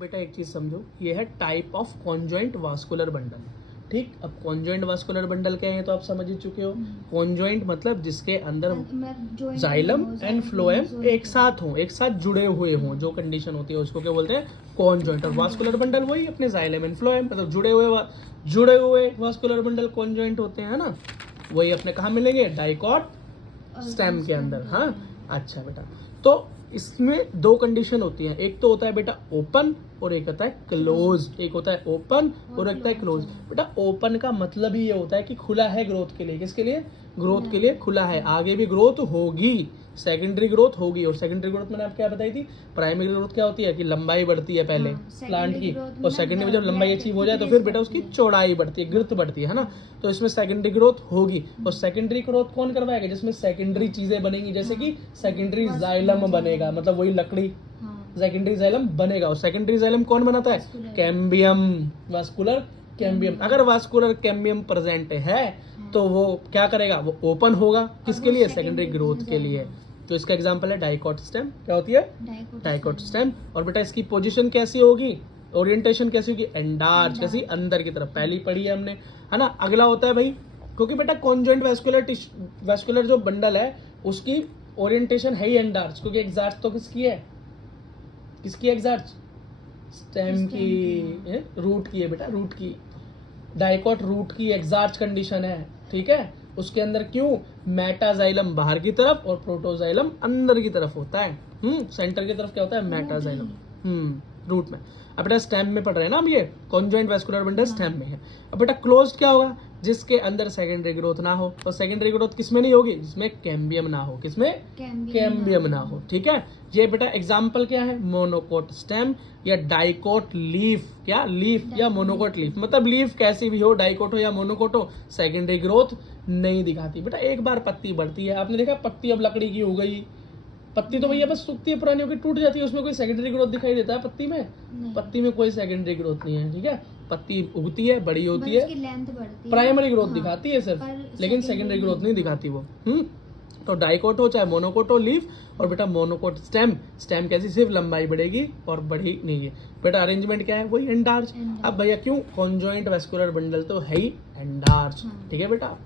बेटा एक चीज समझो, ये है type of conjoint vascular bundle. ठीक, अब कॉन्जॉइंट वास्कुलर बंडल क्या है तो आप समझ ही चुके हो। कॉन्जॉइंट मतलब जिसके अंदर जाइलम एंड फ्लोएम एक साथ हो, एक साथ जुड़े हुए हों, जो कंडीशन होती है उसको क्या बोलते हैं, कॉन्जॉइंट। और वास्कुलर बंडल वही अपने जाइलम एंड फ्लोएम मतलब जुड़े हुए वास्कुलर बंडल कॉन्जॉइंट होते हैं ना, वही अपने कहाँ मिलेंगे, डाइकॉट स्टेम के अंदर। हाँ अच्छा बेटा, तो इसमें दो कंडीशन होती हैं, एक तो होता है बेटा ओपन और एक होता है क्लोज। एक होता है ओपन और एक होता है क्लोज। बेटा ओपन का मतलब ही ये होता है कि खुला है ग्रोथ के लिए। किसके लिए? ग्रोथ के लिए खुला है, आगे भी ग्रोथ होगी, सेकेंडरी ग्रोथ होगी। और सेकेंडरी ग्रोथ मैंने आपको क्या बताई थी, प्राइमरी ग्रोथ क्या होती है कि लंबाई बढ़ती है पहले प्लांट की, और सेकेंडरी में जब लंबाई अचीव हो जाए तो फिर बेटा उसकी चौड़ाई बढ़ती है, गिरथ बढ़ती है ना। तो इसमें सेकेंडरी ग्रोथ होगी। और सेकेंडरी ग्रोथ कौन करवाएगा? जिसमें सेकेंडरी चीजें बनेंगी, जैसे कि सेकेंडरी जाइलम बनेगा, मतलब वही लकड़ी सेकेंडरी जाइलम बनेगा। और सेकेंडरी जाइलम कौन बनाता है? Cambium, vascular cambium. अगर वास्कुलर कैम्बियम प्रेजेंट है तो वो क्या करेगा, वो ओपन होगा। किसके लिए? सेकेंडरी ग्रोथ के लिए। तो इसका एग्जांपल है डाइकॉट स्टेम। क्या होती है? Dicot stem. और बेटा इसकी पोजीशन कैसी होगी, ओरिएंटेशन कैसी होगी? एंडार्च, कैसी? अंदर की तरफ। पहली पढ़ी है हमने, है ना। अगला होता है भाई, क्योंकि बेटा कॉन्जॉइंट वैस्कुलर जो बंडल है उसकी ओरिएंटेशन है ही एंडार्च, क्योंकि एग्जैक्ट तो किसकी है, किसकी एग्जैक्ट? स्टेम की, रूट की है बेटा, रूट की। डाइकॉट रूट की एग्जैक्ट कंडीशन है, ठीक है। उसके अंदर क्यों, मेटाजाइलम बाहर की तरफ और प्रोटोजाइलम अंदर की तरफ होता है। सेंटर की तरफ क्या होता है? मेटाजाइलम। रूट में। अब बेटा स्टेम में पढ़ रहे हैं ना हम, ये कॉन्जॉइंट वैस्कुलर बंडल स्टेम में है। अब बेटा क्लोज्ड क्या होगा? जिसके अंदर सेकेंडरी ग्रोथ ना हो। और सेकेंडरी ग्रोथ किसमें नहीं होगी? जिसमें कैम्बियम ना हो। किसमें? कैम्बियम ना हो, ठीक है। ये बेटा एग्जाम्पल क्या है, मोनोकोट स्टेम या डाइकोट लीफ। क्या? लीफ या मोनोकोट लीफ, मतलब लीफ कैसी भी हो, डाइकोट हो या मोनोकोट हो, सेकेंडरी ग्रोथ नहीं दिखाती। बेटा एक बार पत्ती बढ़ती है, आपने देखा पत्ती अब लकड़ी की हो गई, पत्ती तो भैया बस सूखती है, पुरानी होकर टूट जाती है, उसमें कोई सेकेंडरी ग्रोथ दिखाई देता है पत्ती में? पत्ती में कोई सेकेंडरी ग्रोथ नहीं है, ठीक है। पत्ती उगती है, बड़ी होती है, प्राइमरी ग्रोथ दिखाती है सिर्फ, लेकिन सेकेंडरी ग्रोथ नहीं दिखाती वो। तो डाइकोट हो चाहे मोनोकोट हो लीफ, और बेटा मोनोकोट स्टेम, स्टेम कैसी? सिर्फ लंबाई बढ़ेगी और बढ़ी नहीं है। बेटा अरेंजमेंट क्या है? वही एंडार्च। अब भैया क्यों, कॉन्जॉइंट वैस्कुलर बंडल तो है ही एंडार्च, ठीक है बेटा।